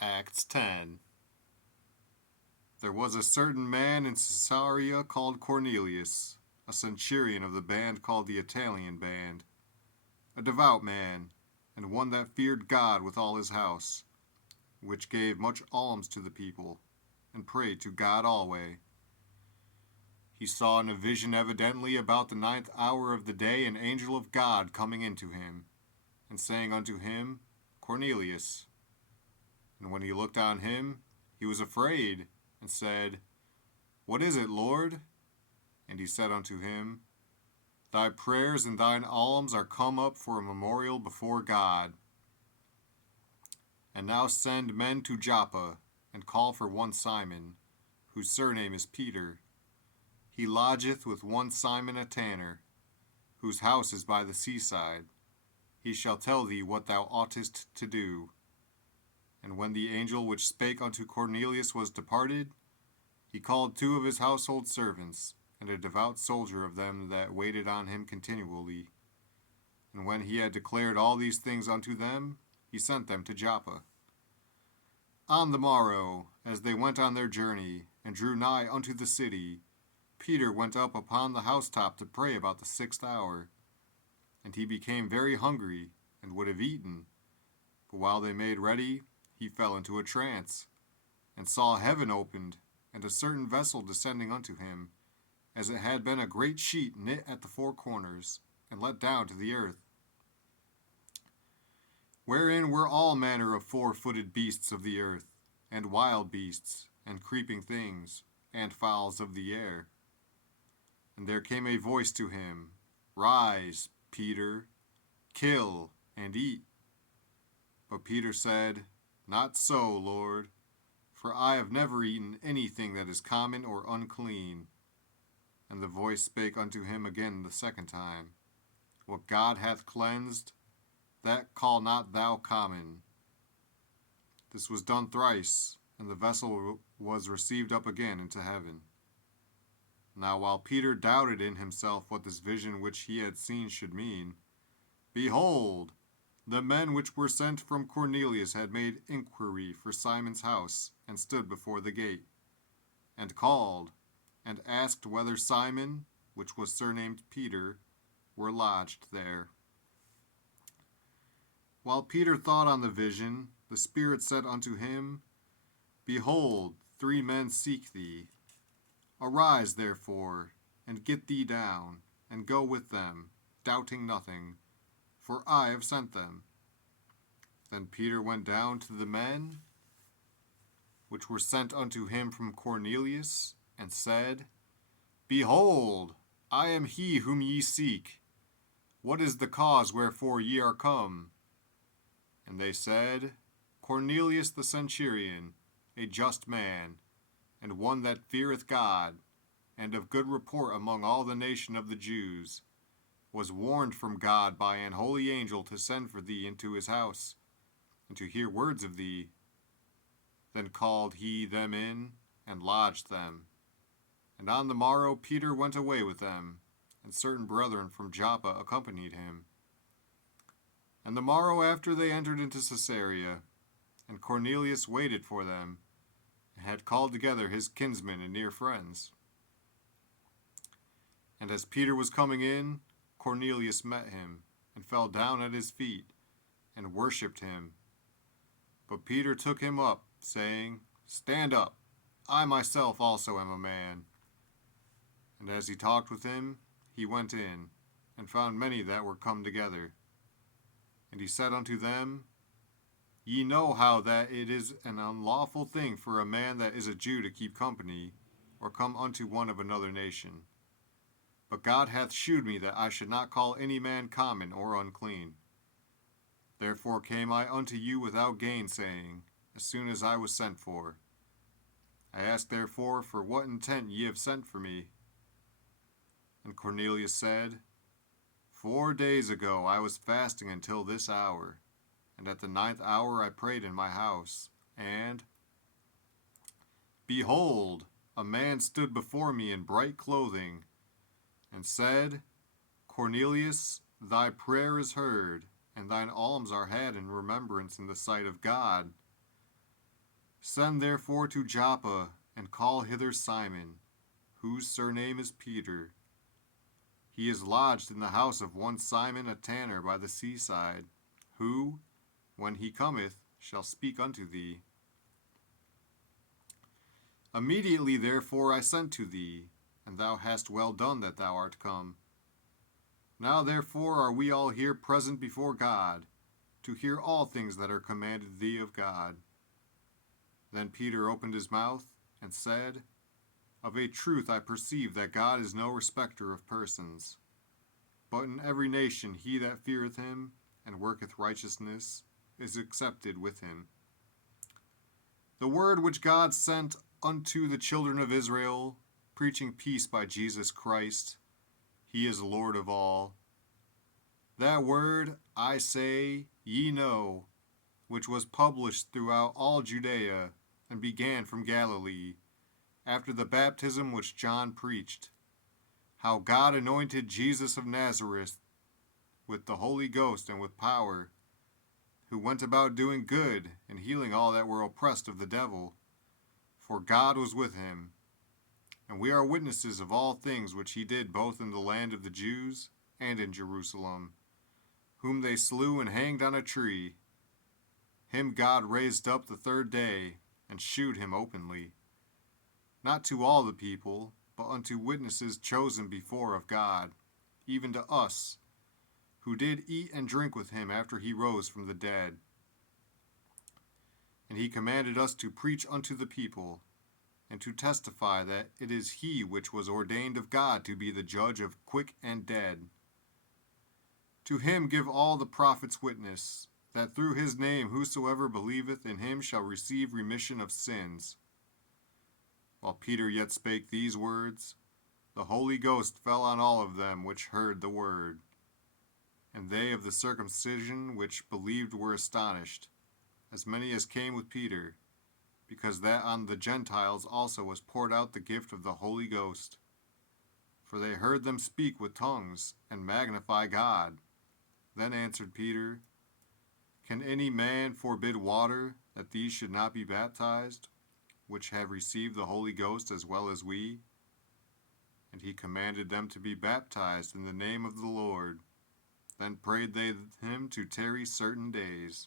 Acts 10. There was a certain man in Caesarea called Cornelius, a centurion of the band called the Italian band, a devout man, and one that feared God with all his house, which gave much alms to the people, and prayed to God alway. He saw in a vision evidently about the ninth hour of the day an angel of God coming into him, and saying unto him, Cornelius. And when he looked on him, he was afraid, and said, What is it, Lord? And he said unto him, Thy prayers and thine alms are come up for a memorial before God. And now send men to Joppa, and call for one Simon, whose surname is Peter. He lodgeth with one Simon a tanner, whose house is by the seaside. He shall tell thee what thou oughtest to do. And when the angel which spake unto Cornelius was departed, he called 2 of his household servants, and a devout soldier of them that waited on him continually. And when he had declared all these things unto them, he sent them to Joppa. On the morrow, as they went on their journey, and drew nigh unto the city, Peter went up upon the housetop to pray about the 6th hour. And he became very hungry, and would have eaten. But while they made ready, he fell into a trance, and saw heaven opened, and a certain vessel descending unto him, as it had been a great sheet knit at the 4 corners, and let down to the earth, wherein were all manner of 4-footed beasts of the earth, and wild beasts, and creeping things, and fowls of the air. And there came a voice to him, Rise, Peter, kill and eat. But Peter said, Not so, Lord, for I have never eaten anything that is common or unclean. And the voice spake unto him again the 2nd time, What God hath cleansed, that call not thou common. This was done thrice, and the vessel was received up again into heaven. Now while Peter doubted in himself what this vision which he had seen should mean, behold, the men which were sent from Cornelius had made inquiry for Simon's house, and stood before the gate, and called, and asked whether Simon, which was surnamed Peter, were lodged there. While Peter thought on the vision, the Spirit said unto him, Behold, 3 men seek thee. Arise, therefore, and get thee down, and go with them, doubting nothing, for I have sent them. Then Peter went down to the men which were sent unto him from Cornelius, and said, Behold, I am he whom ye seek. What is the cause wherefore ye are come? And they said, Cornelius the centurion, a just man, and one that feareth God, and of good report among all the nation of the Jews, was warned from God by an holy angel to send for thee into his house, and to hear words of thee. Then called he them in, and lodged them. And on the morrow Peter went away with them, and certain brethren from Joppa accompanied him. And the morrow after they entered into Caesarea, and Cornelius waited for them, and had called together his kinsmen and near friends. And as Peter was coming in, Cornelius met him, and fell down at his feet, and worshipped him. But Peter took him up, saying, Stand up, I myself also am a man. And as he talked with him, he went in, and found many that were come together. And he said unto them, Ye know how that it is an unlawful thing for a man that is a Jew to keep company, or come unto one of another nation. But God hath shewed me that I should not call any man common or unclean. Therefore came I unto you without gainsaying, as soon as I was sent for. I ask therefore for what intent ye have sent for me. And Cornelius said, 4 days ago I was fasting until this hour, and at the 9th hour I prayed in my house, and, behold, a man stood before me in bright clothing, and said, Cornelius, thy prayer is heard, and thine alms are had in remembrance in the sight of God. Send therefore to Joppa, and call hither Simon, whose surname is Peter. He is lodged in the house of one Simon a tanner by the seaside, who, when he cometh, shall speak unto thee. Immediately therefore I sent to thee, and thou hast well done that thou art come. Now therefore are we all here present before God, to hear all things that are commanded thee of God. Then Peter opened his mouth, and said, Of a truth I perceive that God is no respecter of persons, but in every nation he that feareth him, and worketh righteousness, is accepted with him. The word which God sent unto the children of Israel, preaching peace by Jesus Christ, he is Lord of all. That word, I say, ye know, which was published throughout all Judea, and began from Galilee, after the baptism which John preached, how God anointed Jesus of Nazareth with the Holy Ghost and with power, who went about doing good and healing all that were oppressed of the devil, for God was with him. And we are witnesses of all things which he did both in the land of the Jews and in Jerusalem, whom they slew and hanged on a tree. Him God raised up the third day, and shewed him openly, not to all the people, but unto witnesses chosen before of God, even to us, who did eat and drink with him after he rose from the dead. And he commanded us to preach unto the people, and to testify that it is he which was ordained of God to be the judge of quick and dead. To him give all the prophets witness, that through his name whosoever believeth in him shall receive remission of sins. While Peter yet spake these words, the Holy Ghost fell on all of them which heard the word. And they of the circumcision which believed were astonished, as many as came with Peter, because that on the Gentiles also was poured out the gift of the Holy Ghost. For they heard them speak with tongues, and magnify God. Then answered Peter, Can any man forbid water, that these should not be baptized, which have received the Holy Ghost as well as we? And he commanded them to be baptized in the name of the Lord. Then prayed they him to tarry certain days.